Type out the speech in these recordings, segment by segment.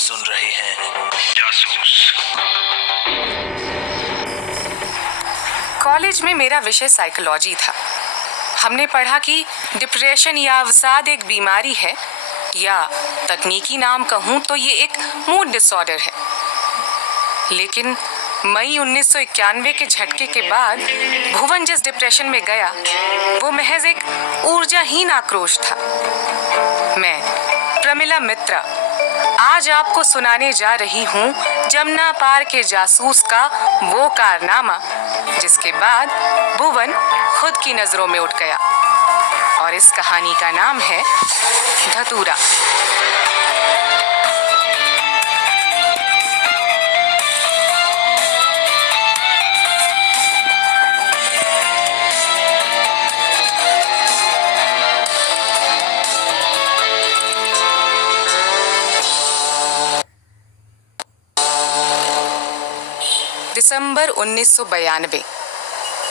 सुन रहे हैं जासूस। कॉलेज में मेरा विषय साइकोलॉजी था। हमने पढ़ा कि डिप्रेशन या अवसाद एक बीमारी है, या तकनीकी नाम कहूँ तो ये एक मूड डिसऑर्डर है। लेकिन मई 1991 के झटके के बाद भुवन जिस डिप्रेशन में गया वो महज एक ऊर्जाहीन आक्रोश था। मैं प्रमिला मित्रा आज आपको सुनाने जा रही हूँ जमुना पार के जासूस का वो कारनामा जिसके बाद भुवन खुद की नजरों में उठ गया। और इस कहानी का नाम है धतूरा। दिसंबर 1992।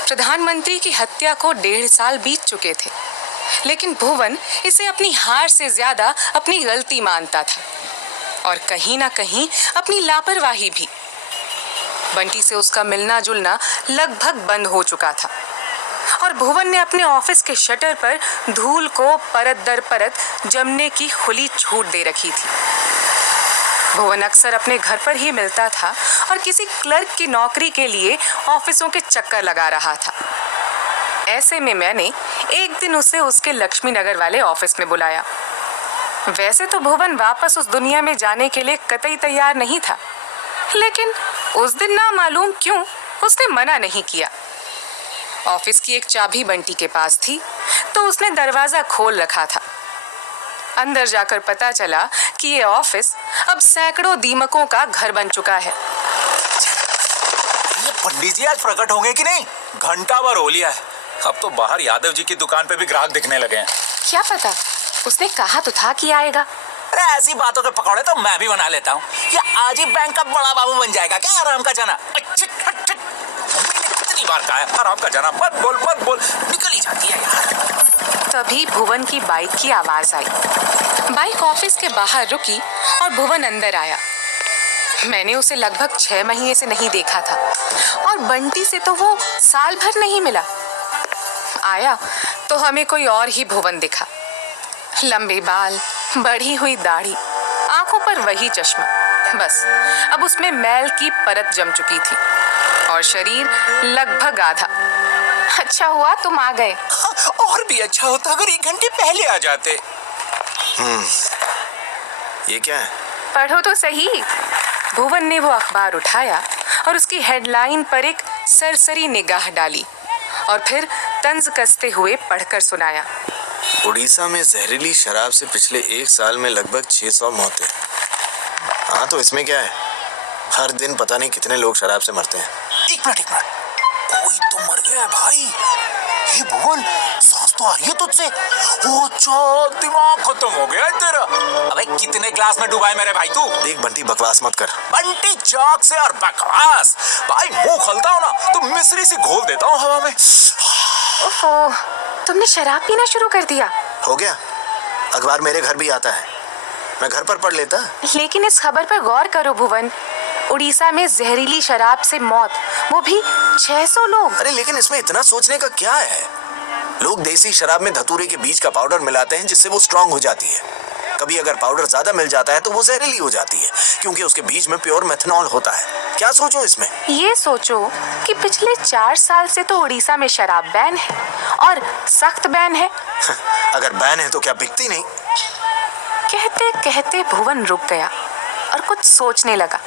प्रधानमंत्री की हत्या को 1.5 साल बीत चुके थे, लेकिन भुवन इसे अपनी हार से ज्यादा अपनी गलती मानता था और कहीं ना कहीं अपनी लापरवाही भी। बंटी से उसका मिलना जुलना लगभग बंद हो चुका था और भुवन ने अपने ऑफिस के शटर पर धूल को परत दर परत जमने की खुली छूट दे रखी थी। भुवन अक्सर अपने घर पर ही मिलता था और किसी क्लर्क की नौकरी के लिए ऑफिसों के चक्कर लगा रहा था। ऐसे में मैंने एक दिन उसे उसके लक्ष्मी नगर वाले ऑफिस में बुलाया। वैसे तो भुवन वापस उस दुनिया में जाने के लिए कतई तैयार नहीं था, लेकिन उस दिन ना मालूम क्यों उसने मना नहीं किया। ऑफिस की एक चाबी बंटी के पास थी तो उसने दरवाजा खोल रखा था। अंदर जाकर पता चला कि ये ऑफिस अब सैकड़ों दीमकों का घर बन चुका है। ये पंडित जी आज प्रकट होंगे कि नहीं? घंटा भर हो लिया है। अब तो बाहर यादव जी की दुकान पे भी ग्राहक दिखने लगे हैं। क्या पता, उसने कहा तो था कि आएगा। अरे ऐसी बातों के पकौड़े तो मैं भी बना लेता हूँ। ये आज ही बैंक का बड़ा बाबू बन जाएगा क्या? आराम का जाना। मम्मी ने कितनी बार कहा है आराम का जाना, मत बोल, निकल ही जाती है यार। तभी भुवन की बाइक की आवाज आई। बाइक ऑफिस के बाहर रुकी और भुवन अंदर आया। मैंने उसे लगभग 6 महीने से नहीं देखा था और बंटी से तो वो साल भर नहीं मिला। आया तो हमें कोई और ही भुवन दिखा। लंबे बाल, बढ़ी हुई दाढ़ी, आंखों पर वही चश्मा, बस अब उसमें मैल की परत जम चुकी थी और शरीर लगभग आधा। अच्छा हुआ तुम आ गए। और भी अच्छा होता अगर 1 घंटे पहले आ जाते। ये क्या है? पढ़ो तो सही। भुवन ने वो अखबार उठाया और उसकी हेडलाइन पर एक सरसरी निगाह डाली और फिर तंज कसते हुए पढ़कर सुनाया। उड़ीसा में जहरीली शराब से पिछले 1 साल में लगभग 600 मौतें। हाँ तो इसमें क्या है? हर दिन पता नहीं कितने लोग शराब से मरते हैं। एक मिनट, कोई तो मर गया है भाई। ये भुवन, सांस तो आ रही है तुझसे। ओ अच्छा, दिमाग खत्म हो गया है तेरा। अबे कितने ग्लास में डूबा है मेरे भाई तू? देख बंटी, बकवास मत कर। बंटी चाक से और बकवास। भाई मुंह खोलता हो ना तो मिश्री सी घोल देता हूँ हवा में। ओहो, तुमने शराब पीना शुरू कर दिया? हो गया, अखबार मेरे घर भी आता है, मैं घर पर पढ़ लेता। लेकिन इस खबर पर गौर करो भुवन, उड़ीसा में जहरीली शराब से मौत, वो भी 600 लोग। अरे लेकिन इसमें इतना सोचने का क्या है? लोग देसी शराब में धतूरे के बीज का पाउडर मिलाते हैं जिससे वो स्ट्रांग हो जाती है। कभी अगर पाउडर ज्यादा मिल जाता है तो वो जहरीली हो जाती है क्योंकि उसके बीज में प्योर मेथनॉल होता है। क्या सोचो इसमें? ये सोचो कि पिछले 4 साल से तो उड़ीसा में शराब बैन है और सख्त बैन है। अगर बैन है तो क्या बिकती नहीं? कहते कहते भुवन रुक गया और कुछ सोचने लगा।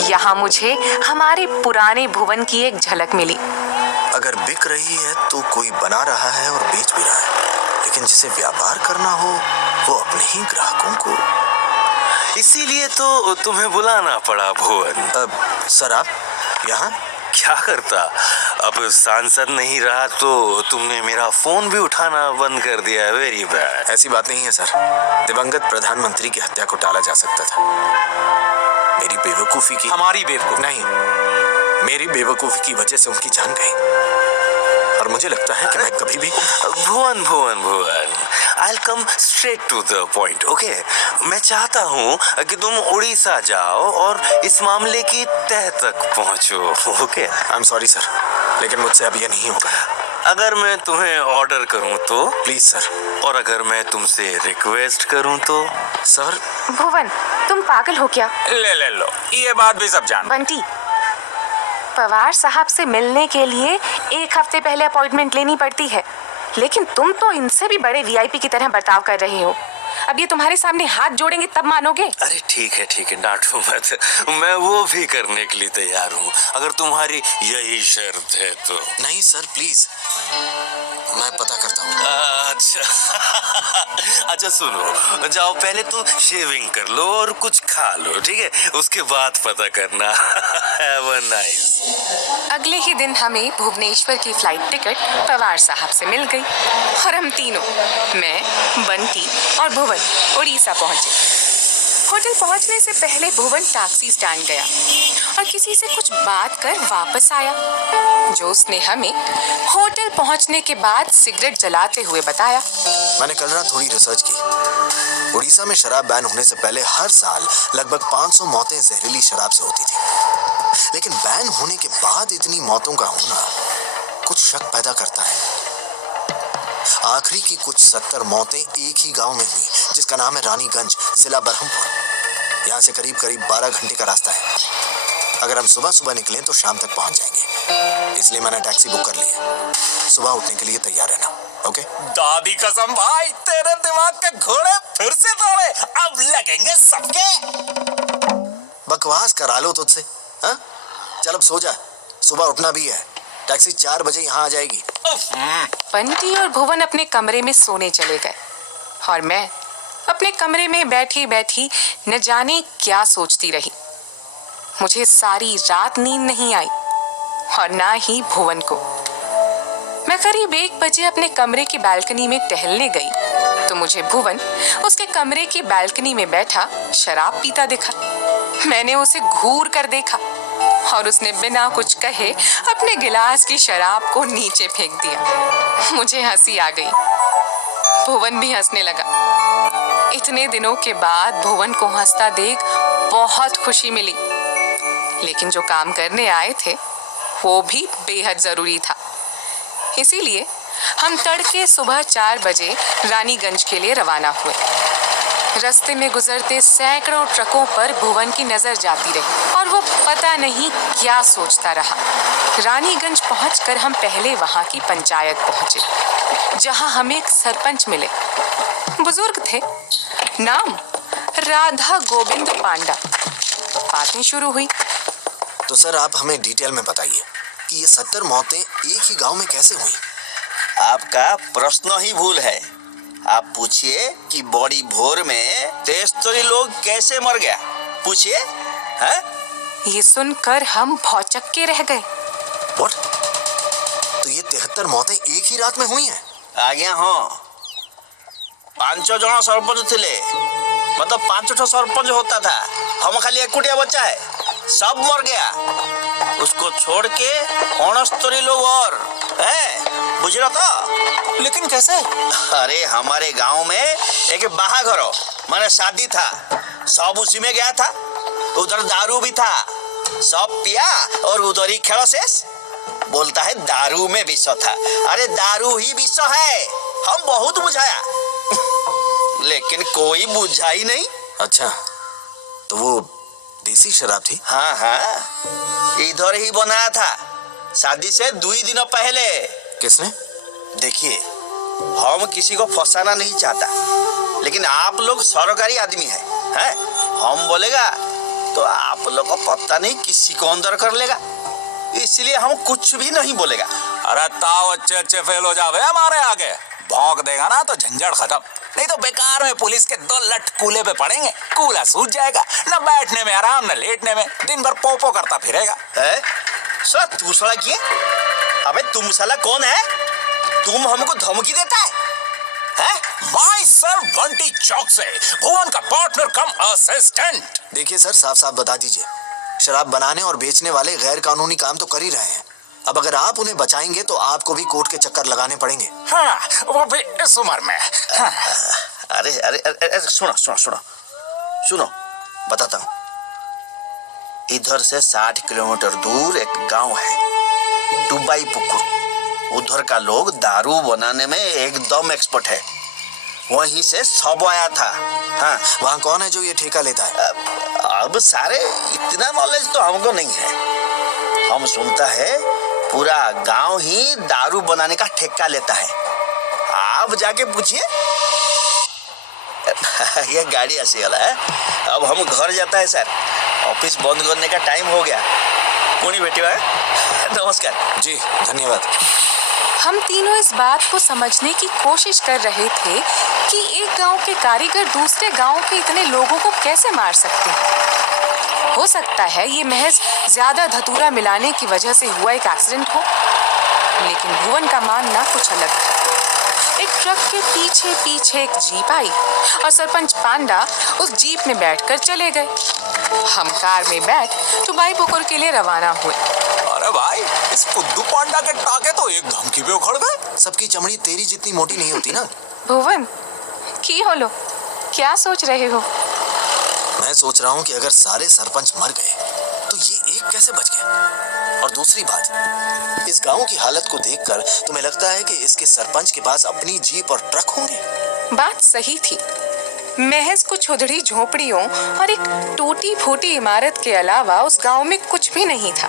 यहाँ मुझे हमारे पुराने भुवन की एक झलक मिली। अगर बिक रही है तो कोई बना रहा है और बेच भी रहा है, लेकिन जिसे व्यापार करना हो वो अपने ही ग्राहकों को। इसीलिए तो तुम्हें बुलाना पड़ा भुवन। सर आप यहाँ क्या करता? अब सांसद नहीं रहा तो तुमने मेरा फोन भी उठाना बंद कर दिया। Very bad. ऐसी बात नहीं है सर, दिवंगत प्रधानमंत्री की हत्या को टाला जा सकता था। मेरी बेवकूफी की, हमारी बेवकूफी नहीं, मेरी बेवकूफी की वजह से उनकी जान गई और मुझे लगता है कि मैं कभी भी भुवन I'll come straight to the point, okay? मैं चाहता हूँ कि तुम उड़ीसा जाओ और इस मामले की तह तक पहुँचो, okay? I'm sorry सर, लेकिन मुझसे अब ये नहीं होगा। अगर मैं तुम्हें ऑर्डर करूँ तो? Please sir. और अगर मैं तुमसे रिक्वेस्ट करूँ तो? सर। भुवन, तुम पागल हो क्या? ले लो, ये बात भी सब जान। बंटी, पवार साहब से मिलने के लिए 1 हफ्ते पहले अपॉइंटमेंट लेनी पड़ती है, लेकिन तुम तो इनसे भी बड़े वीआईपी की तरह बर्ताव कर रहे हो। अब ये तुम्हारे सामने हाथ जोड़ेंगे तब मानोगे? अरे ठीक है, डांटो मत, मैं वो भी करने के लिए तैयार हूँ, अगर तुम्हारी यही शर्त है तो। नहीं सर, प्लीज, मैं पता करता हूँ। अच्छा सुनो, जाओ पहले तुम शेविंग कर लो और कुछ खा लो, ठीक है? उसके बाद पता करना। Have a nice। अगले ही दिन हमें भुवनेश्वर की फ्लाइट टिकट पवार साहब से मिल गई और हम तीनों, मैं, बंटी और भुवन, उड़ीसा पहुंचे। होटल पहुंचने से पहले भुवन टैक्सी स्टैंड गया और किसी से कुछ बात कर वापस आया, जो उसने हमें होटल पहुंचने के बाद सिगरेट जलाते हुए बताया। मैंने कल रात थोड़ी रिसर्च की। उड़ीसा में शराब बैन होने से पहले हर साल लगभग 500 मौतें जहरीली शराब से होती थी, लेकिन बैन होने के बाद इतनी मौतों का होना कुछ शक पैदा करता है। आखिरी की कुछ 70 मौतें एक ही गांव में हुई, जिसका नाम है रानीगंज, जिला बरहमपुर। यहाँ से करीब 12 घंटे का रास्ता है। अगर हम सुबह सुबह निकलें तो शाम तक पहुंच जाएंगे, इसलिए मैंने टैक्सी बुक कर ली है। सुबह उठने के लिए तैयार रहना, ओके? दादी कसम भाई, तेरे दिमाग के घोड़े फिर से दौड़े, अब लगेंगे सबके। बकवास करा लो तुझसे, हाँ? चल अब सो जा, सुबह उठना भी है। टैक्सी 4 बजे यहाँ आ जाएगी। बंटी और भुवन अपने कमरे में सोने चले गए और मैं अपने कमरे में बैठी बैठी न जाने क्या सोचती रही। मुझे सारी रात नींद नहीं आई और ना ही भुवन को। मैं करीब 1 बजे अपने कमरे की बालकनी में टहलने गई तो मुझे भुवन उसके कमरे की बालकनी में बैठा शराब पीता दिखा। मैंने उसे घूर कर देखा और उसने बिना कुछ कहे अपने गिलास की शराब को नीचे फेंक दिया। मुझे हंसी आ गई, भुवन भी हंसने लगा। इतने दिनों के बाद भुवन को हंसता देख बहुत खुशी मिली, लेकिन जो काम करने आए थे वो भी बेहद जरूरी था। इसीलिए हम तड़के सुबह 4 बजे रानीगंज के लिए रवाना हुए। रास्ते में गुजरते सैकड़ों ट्रकों पर भुवन की नजर जाती रही और वो पता नहीं क्या सोचता रहा। रानीगंज पहुंचकर हम पहले वहां की पंचायत पहुंचे, जहां हमें एक सरपंच मिले। बुजुर्ग थे, नाम राधा गोविंद पांडा। बातें शुरू हुई। तो सर आप हमें डिटेल में बताइए कि ये 70 मौतें एक ही गांव में कैसे हुई? आपका प्रश्न ही भूल है। आप पूछिए कि बड़ी भोर में 73 लोग कैसे मर गया, पूछिए। हैं? ये सुनकर हम भौचक्के रह गए। What? तो ये 73 मौतें एक ही रात में हुई हैं? आज्ञा हाँ, 5 जन सरपंच थे, मतलब 5 सरपंच होता था। हम खाली एकुटिया बच्चा है, सब मर गया। उसको छोड़ के 69 लोग और है, बुझ रहा था? लेकिन कैसे? अरे हमारे गांव में एक बाहाघर माने शादी था, सब उसी में गया था। उधर दारू भी था, सब पिया और उधर ही खेला शेष। बोलता है दारू में विष था। अरे दारू ही विष है, हम बहुत बुझाया लेकिन कोई बुझा ही नहीं। अच्छा, तो वो देसी शराब थी? हाँ हाँ, इधर ही बनाया था, शादी से 2 दिन पहले। किसने? देखिए, हम किसी को फंसाना नहीं चाहता, लेकिन आप लोग सरकारी आदमी हैं, हम बोलेगा तो आप लोग को पता नहीं किसी को अंदर कर लेगा, इसलिए हम कुछ भी नहीं बोलेगा। अरे ताओ अच्छे अच्छे फेल हो जावे हमारे आगे, भौंक देगा ना तो झंझट खत्म। नहीं तो बेकार में पुलिस के 2 लट कूले पे पड़ेंगे, कूला सूझ जाएगा, न बैठने में आराम न लेटने में, दिन भर पोपो करता फिरेगा। साला तू साला किए? अबे तुम साला कौन है? तुम हमको धमकी देता है? माई सर बंटी चौक से, भुवन का पार्टनर कम असिस्टेंट। देखिए सर, साफ साफ बता दीजिए, शराब बनाने और बेचने वाले गैर कानूनी काम तो कर ही रहे हैं, अब अगर आप उन्हें बचाएंगे तो आपको भी कोर्ट के चक्कर लगाने पड़ेंगे। हाँ, वो भी इस उम्र में। हाँ। अरे अरे अरे अरे, सुनो सुनो सुनो सुनो, बताता हूँ। इधर से 60 किलोमीटर दूर एक गांव है, टुबाई पुकुर। उधर का लोग दारू बनाने में एकदम एक्सपर्ट है। वहीं से सब आया था। हाँ, वहाँ कौन है जो ये ठेका लेता है? अब सारे इतना नॉलेज तो हमको नहीं है। हम सुनता है पूरा गांव ही दारू बनाने का ठेका लेता है। आप जाके पूछिए। ये गाड़ी ऐसी वाला है। अब हम घर जाता है सर, ऑफिस बंद करने का टाइम हो गया। पुणी बेटी है, नमस्कार जी धन्यवाद। हम तीनों इस बात को समझने की कोशिश कर रहे थे कि एक गांव के कारीगर दूसरे गांव के इतने लोगों को कैसे मार सकते हैं। हो सकता है ये महज ज्यादा धतूरा मिलाने की वजह से हुआ एक एक्सीडेंट हो, लेकिन भुवन का मानना कुछ अलग था। एक ट्रक के पीछे पीछे एक जीप आई और सरपंच पांडा उस जीप में बैठकर चले गए। हम कार में बैठ टुबाई पुकुर के लिए रवाना हुए। अरे भाई, इस फुद्दू पांडा के टाके तो एक धमकी पे उखड़ गए। सबकी चमड़ी तेरी जितनी मोटी नहीं होती ना। भुवन, की होलो, क्या सोच रहे हो? मैं सोच रहा हूँ कि अगर सारे सरपंच मर गए तो ये एक कैसे बच गया। और दूसरी बात, इस गांव की हालत को देखकर तुम्हें लगता है कि इसके सरपंच के पास अपनी जीप और ट्रक होंगे? बात सही थी। महज कुछ उधड़ी झोपड़ियों और एक टूटी फूटी इमारत के अलावा उस गांव में कुछ भी नहीं था।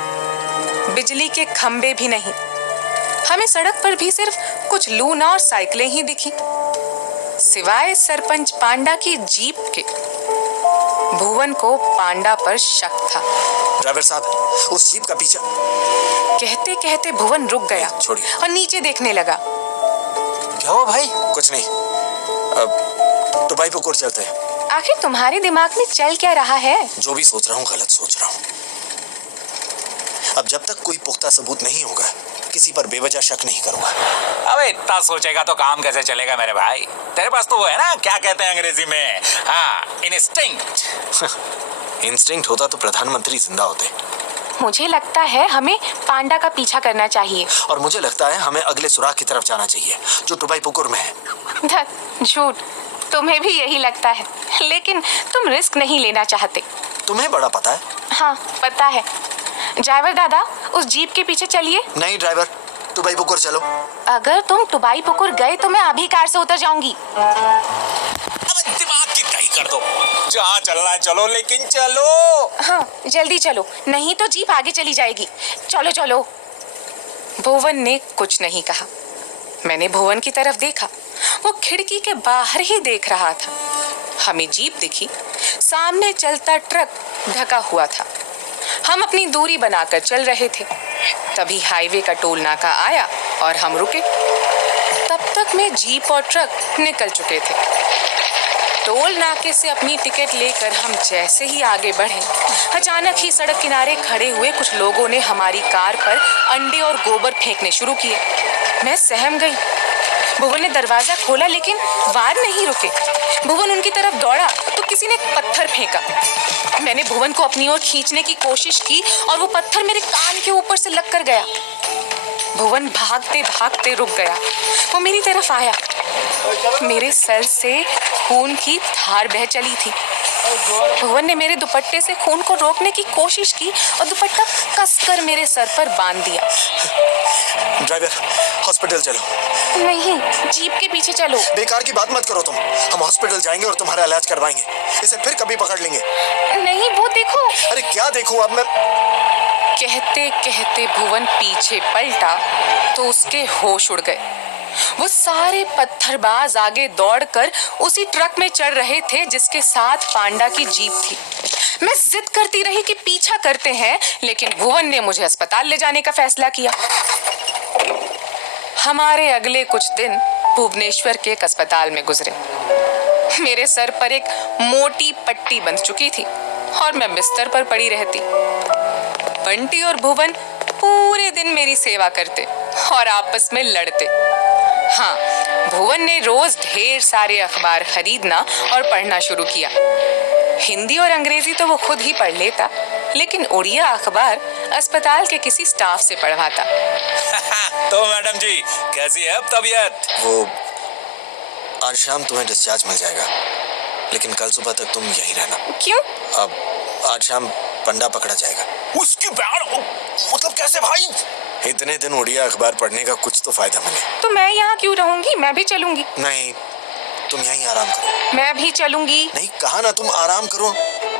बिजली के खंबे भी नहीं। हमें सड़क पर भी सिर्फ कुछ लूना और साइकिलें ही दिखी, सिवाय सरपंच पांडा की जीप के। भुवन को पांडा पर शक था। ड्राइवर साहब, उस जीप का पीछा। कहते कहते भुवन रुक गया छोड़िए। और नीचे देखने लगा। क्या हुआ भाई? कुछ नहीं, अब टुबाई पुकुर चलते हैं। आखिर तुम्हारे दिमाग में चल क्या रहा है? जो भी सोच रहा हूँ गलत सोच रहा हूँ। अब जब तक कोई पुख्ता सबूत नहीं होगा, किसी पर बेवजह शक नहीं करूंगा। अबे इतना सोचेगा तो काम कैसे चलेगा मेरे भाई? तेरे पास तो वो है ना, क्या कहते हैं अंग्रेजी में, हाँ, इंस्टिंक्ट। इंस्टिंक्ट होता तो प्रधानमंत्री जिंदा होते। मुझे लगता है हमें पांडा का पीछा करना चाहिए। और मुझे लगता है हमें अगले सुराग की तरफ जाना चाहिए, जो टुबाई पुकुर में है। धत, झूठ, तुम्हें भी यही लगता है, लेकिन तुम रिस्क नहीं लेना चाहते। तुम्हें बड़ा पता है। हाँ, पता है। ड्राइवर दादा, उस जीप के पीछे चलिए। नहीं ड्राइवर, टुबाई पुकुर चलो। अगर तुम टुबाई पुकुर गए तो मैं अभी कार से उतर जाऊंगी। अबे दिमाग की दही कर दो, जहाँ चलना है चलो, लेकिन चलो। हाँ, जल्दी चलो, नहीं तो जीप आगे चली जाएगी। चलो चलो। भुवन ने कुछ नहीं कहा। मैंने भुवन की तरफ देखा। वो खिड़की के बाहर ही देख रहा था। हमें जीप दिखी। सामने चलता ट्रक ढका हुआ था। हम अपनी दूरी बनाकर चल रहे थे। तभी हाईवे का टोल नाका आया और हम रुके। तब तक में जीप और ट्रक निकल चुके थे। टोल नाके से अपनी टिकट लेकर हम जैसे ही आगे बढ़े, अचानक ही सड़क किनारे खड़े हुए कुछ लोगों ने हमारी कार पर अंडे और गोबर फेंकने शुरू किए। मैं सहम गई। भुवन ने दरवाजा खोला, लेकिन वार नहीं रुके। भुवन उनकी तरफ दौड़ा तो किसी ने एक पत्थर फेंका। मैंने भुवन को अपनी ओर खींचने की कोशिश की और वो पत्थर मेरे कान के ऊपर से लग कर गया। भुवन भागते भागते रुक गया। वो मेरी तरफ आया। मेरे सर से खून की धार बह चली थी। भुवन ने मेरे दुपट्टे से खून को रोकने की कोशिश की और दुपट्टा कसकर मेरे सर पर बांध दिया। ड्राइवर, हॉस्पिटल चलो। नहीं, जीप के पीछे चलो। बेकार की बात मत करो तुम। हम हॉस्पिटल जाएंगे और तुम्हारा इलाज करवाएंगे। इसे फिर कभी पकड़ लेंगे। नहीं, वो देखो। अरे क्या देखूं अब मैं? कहते कहते भुवन पीछे पलटा तो उसके होश उड़ गए। वो सारे पत्थरबाज आगे दौड़कर उसी ट्रक में चढ़ रहे थे जिसके साथ पांडा की जीप थी। मैं जिद करती रही कि पीछा करते हैं, लेकिन भुवन ने मुझे अस्पताल ले जाने का फैसला किया। हमारे अगले कुछ दिन भुवनेश्वर के एक अस्पताल में गुजरे। मेरे सर पर एक मोटी पट्टी बंध चुकी थी और मैं बिस्तर पर पड़ी रहती। बंटी और भुवन पूरे दिन मेरी सेवा करते और आपस में लड़ते। हाँ, भुवन ने रोज ढेर सारे अखबार खरीदना और पढ़ना शुरू किया। हिंदी और अंग्रेजी तो वो खुद ही पढ़ लेता, लेकिन उड़िया अखबार अस्पताल के किसी स्टाफ से पढ़वाता। तो मैडम जी कैसी है अब तबीयत? वो आज शाम तुम्हें डिस्चार्ज मिल जाएगा, लेकिन कल सुबह तक तुम यहीं रहना। क्यों? अब आज शाम पंडा पकड़ा जाएगा। उसकी बैंड मतलब कैसे भाई? इतने दिन उड़िया अखबार पढ़ने का कुछ तो फायदा मिले। तो मैं यहाँ क्यों रहूंगी? मैं भी चलूंगी। नहीं, तुम यहीं आराम करो। मैं भी चलूंगी। नहीं, कहा ना तुम आराम करो।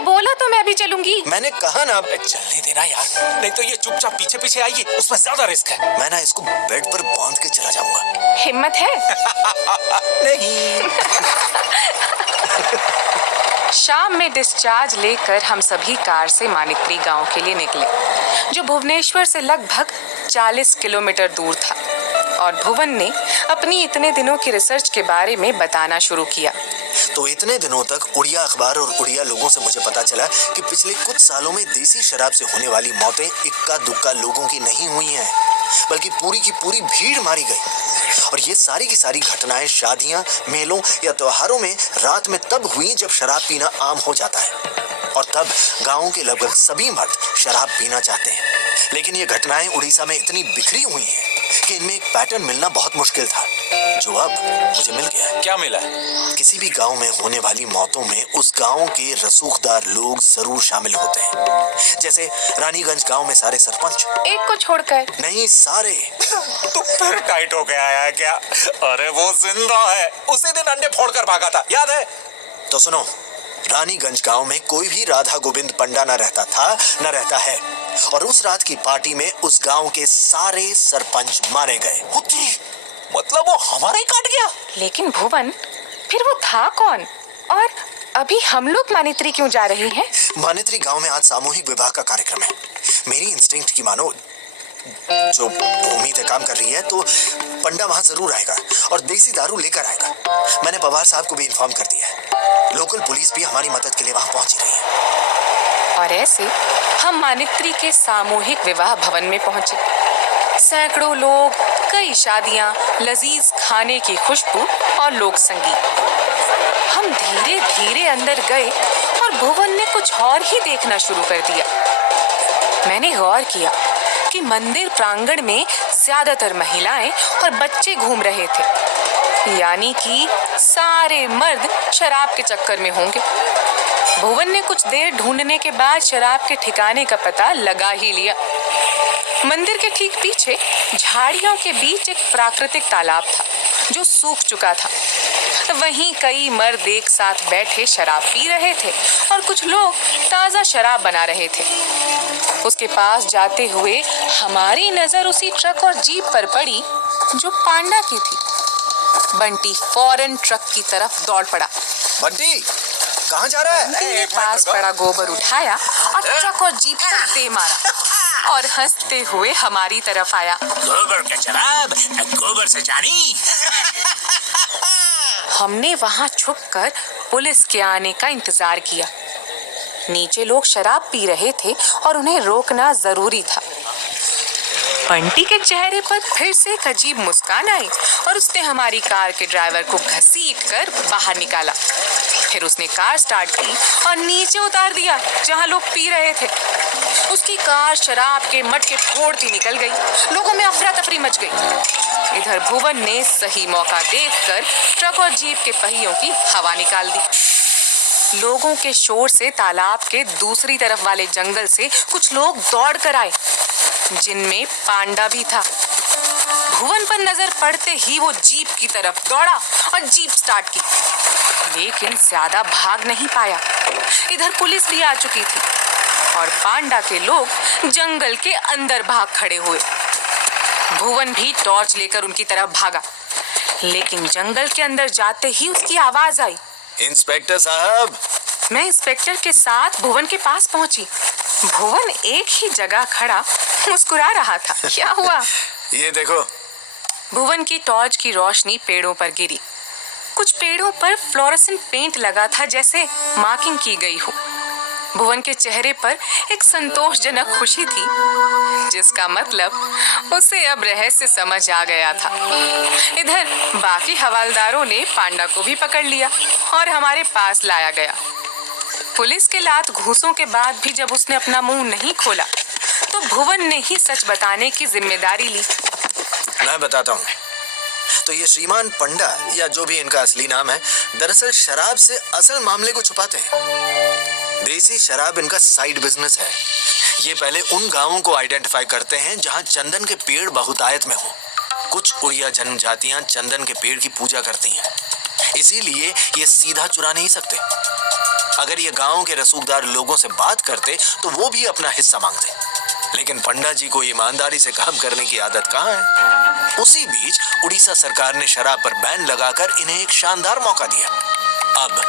बोला तो मैं भी चलूंगी। मैंने कहा ना। चलने देना यार, नहीं तो ये चुपचाप पीछे पीछे आएगी, उसमें ज्यादा रिस्क है। मैं ना इसको बेड पर बांध के चला जाऊंगा। हिम्मत है? नहीं। शाम में डिस्चार्ज लेकर हम सभी कार से मानिकपुरी गांव के लिए निकले, जो भुवनेश्वर से लगभग 40 किलोमीटर दूर था। और भुवन ने अपनी इतने दिनों की रिसर्च के बारे में बताना शुरू किया। तो इतने दिनों तक उड़िया अखबार और उड़िया लोगों से मुझे पता चला कि पिछले कुछ सालों में देसी शराब से होने वाली मौतें इक्का दुक्का लोगों की नहीं हुई हैं, बल्कि पूरी की पूरी भीड़ मारी गई। और ये सारी की सारी घटनाएं शादियां, मेलों या त्योहारों में रात में तब हुई जब शराब पीना आम हो जाता है। और तब गांव के लगभग सभी मर्द शराब पीना चाहते हैं। लेकिन ये घटनाएं उड़ीसा में इतनी बिखरी हुई हैं कि इनमें एक पैटर्न मिलना बहुत मुश्किल था, जो अब मुझे मिल गया है। क्या मिला? किसी भी गांव में होने वाली मौतों में उस गांव के रसूखदार लोग जरूर शामिल होते हैं। जैसे रानीगंज गांव में सारे सरपंच। एक को छोड़कर? नहीं, सारे। तो फिर टाइट हो गया है क्या? अरे वो जिंदा है, उसी दिन अंडे फोड़कर भागा था, याद है? तो सुनो, रानीगंज गांव में कोई भी राधा गोविंद पंडा न रहता था, न रहता है। और उस रात की पार्टी में उस गांव के सारे सरपंच मारे गए। मतलब वो हमारा ही काट गया? लेकिन भुवन, फिर वो था कौन? और अभी हम लोग मानित्री क्यों जा रहे हैं? मानित्री गांव में आज सामूहिक विवाह का कार्यक्रम है। मेरी इंस्टिंक्ट की मानो, जो उम्मीद काम कर रही है, तो पंडा वहां जरूर आएगा और देसी दारू लेकर आएगा। मैंने पवार साहब को भी इन्फॉर्म कर दिया है। लोकल पुलिस भी हमारी मदद के लिए वहां पहुंची रही है। और ऐसे हम मानित्री के सामूहिक विवाह भवन में पहुंचे। सैकड़ों लोग, कई शादियां, लजीज खाने की खुशबू और लोक संगीत। हम धीरे धीरे अंदर गए और भुवन ने कुछ और ही देखना शुरू कर दिया। मैंने गौर किया कि मंदिर प्रांगण में ज्यादातर महिलाएं और बच्चे घूम रहे थे, यानी कि सारे मर्द शराब के चक्कर में होंगे। भुवन ने कुछ देर ढूंढने के बाद शराब के ठिकाने का पता लगा ही लिया। मंदिर के ठीक पीछे झाड़ियों के बीच एक प्राकृतिक तालाब था, जो सूख चुका था। वहीं कई मर्द एक साथ बैठे शराब पी रहे थे और कुछ लोग ताजा शराब बना रहे थे। उसके पास जाते हुए हमारी नजर उसी ट्रक और जीप पर पड़ी जो पांडा की थी। बंटी फौरन ट्रक की तरफ दौड़ पड़ा। बंटी, कहाँ जा रहा है? बंटी ने पास पड़ा गोबर उठाया और ट्रक और जीप पर दे मारा और हंसते हुए हमारी तरफ आया। गोबर का शराब, गोबर से जानी। हमने वहां छुपकर पुलिस के आने का इंतजार किया। नीचे लोग शराब पी रहे थे और उन्हें रोकना जरूरी था। बंटी के चेहरे पर फिर से एक अजीब मुस्कान आई और उसने हमारी कार के ड्राइवर को घसीटकर बाहर निकाला। फिर उसने कार स्टार्ट की और नीचे उतार दिया जहां लोग पी रहे थे। उसकी कार शराब के मटके फोड़ती निकल गई। लोगों में अफरा तफरी मच गई। इधर भुवन ने सही मौका देखकर ट्रक और जीप के पहियों की हवा निकाल दी। लोगों के शोर से तालाब के दूसरी तरफ वाले जंगल से कुछ लोग दौड़ कर आए, जिनमें पांडा भी था। भुवन पर नजर पड़ते ही वो जीप की तरफ दौड़ा और जीप स्टार्ट की, लेकिन ज्यादा भाग नहीं पाया। इधर पुलिस भी आ चुकी थी और पांडा के लोग जंगल के अंदर भाग खड़े हुए। भुवन भी टॉर्च लेकर उनकी तरफ भागा, लेकिन जंगल के अंदर जाते ही उसकी आवाज आई। इंस्पेक्टर साहब। मैं इंस्पेक्टर के साथ भुवन के पास पहुंची। भुवन एक ही जगह खड़ा मुस्कुरा रहा था। क्या हुआ? ये देखो। भुवन की टॉर्च की रोशनी पेड़ों पर गिरी। कुछ पेड़ों पर फ्लोरेसेंट पेंट लगा था, जैसे मार्किंग की गई हो। भुवन के चेहरे पर एक संतोषजनक खुशी थी, जिसका मतलब उसे अब रहस्य समझ आ गया था। इधर बाकी हवालदारों ने पांडा को भी पकड़ लिया और हमारे पास लाया गया। पुलिस के लात घूसों के बाद भी जब उसने अपना मुंह नहीं खोला तो भुवन ने ही सच बताने की जिम्मेदारी ली। मैं बताता हूँ। तो ये श्रीमान पंडा या जो भी इनका असली नाम है, दरअसल शराब से असल मामले को छुपाते हैं। देसी शराब इनका साइड बिजनेस है। ये पहले उन गांवों को आइडेंटिफाई करते हैं जहां चंदन के पेड़ बहुतायत में हो। कुछ उड़िया जनजातियां चंदन के पेड़ की पूजा करती हैं, इसीलिए ये सीधा चुरा नहीं सकते। अगर ये गांव के रसूखदार लोगों से बात करते तो वो भी अपना हिस्सा मांगते, लेकिन पंडा जी को ईमानदारी से काम करने की आदत कहाँ है। उसी बीच उड़ीसा सरकार ने शराब पर बैन लगाकर इन्हें एक शानदार मौका दिया। अब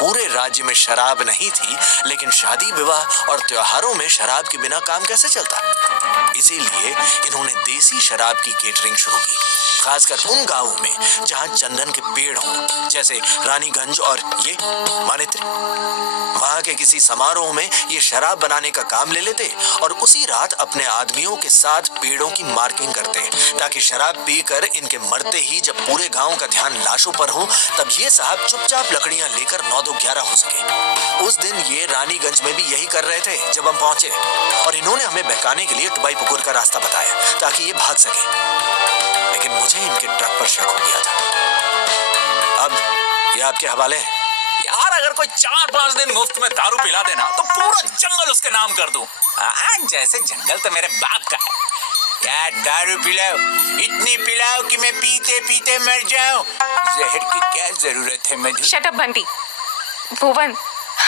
पूरे राज्य में शराब नहीं थी, लेकिन शादी विवाह और त्योहारों में शराब के बिना काम कैसे चलता। इसीलिए इन्होंने देसी शराब की केटरिंग शुरू की, खासकर उन गांवों में जहां चंदन के पेड़ हों, जैसे रानीगंज और ये मानित्री। वहां के किसी समारोह में ये शराब बनाने का काम ले लेते और उसी रात अपने आदमियों के साथ पेड़ों की मार्किंग करते, ताकि शराब पीकर इनके मरते ही जब पूरे गांव का ध्यान लाशों पर हो, तब ये साहब चुपचाप लकड़ियां लेकर 9-11 हो सके। उस दिन ये रानीगंज में भी यही कर रहे थे जब हम पहुंचे, और इन्होंने हमें बहकाने के लिए टुबाई पुकुर का रास्ता बताया ताकि ये भाग सके। लेकिन मुझे इनके ट्रक पर शक हो गया था। अब ये आपके हवाले है। यार अगर कोई 4-5 दिन मुफ्त में दारू पिला देना तो पूरा जंगल उसके नाम कर दूं। जैसे जंगल तो मेरे बाप का है। यार दारू पिलाओ, इतनी पिलाओ कि मैं पीते पीते मर जाऊं। जहर की क्या जरूरत है मधु। Shut up Bunty. भुवन,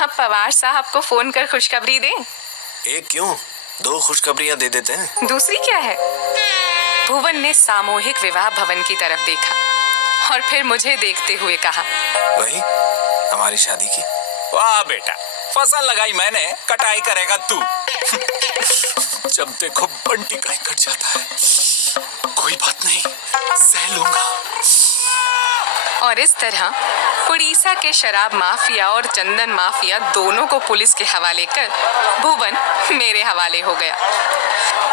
अब पवार साहब को फोन कर खुशखबरी दें। एक क्यों, 2 खुशखबरियां दे देते हैं। दूसरी क्या है? भुवन ने सामूहिक विवाह भवन की तरफ देखा और फिर मुझे देखते हुए कहा, वही हमारी शादी की। वाह बेटा, फसल लगाई मैंने, कटाई करेगा तू। जब देखो बंटी कहीं कट जाता है। कोई बात नहीं, सह लूंगा। और इस तरह उड़ीसा के शराब माफिया और चंदन माफिया दोनों को पुलिस के हवाले कर भुवन मेरे हवाले हो गया।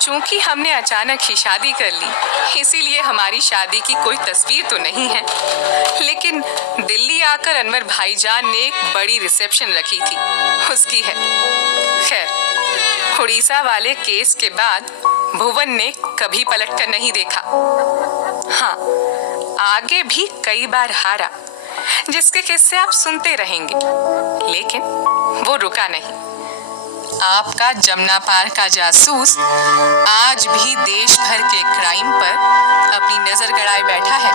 चूंकि हमने अचानक ही शादी कर ली, इसीलिए हमारी शादी की कोई तस्वीर तो नहीं है, लेकिन दिल्ली आकर अनवर भाईजान ने एक बड़ी रिसेप्शन रखी थी, उसकी है। खैर, उड़ीसा वाले केस के बाद भुवन ने कभी पलटकर नहीं देखा। हाँ, आगे भी कई बार हारा, जिसके किस्से आप सुनते रहेंगे, लेकिन वो रुका नहीं। आपका जमुना पार का जासूस आज भी देश भर के क्राइम पर अपनी नजर गड़ाए बैठा है।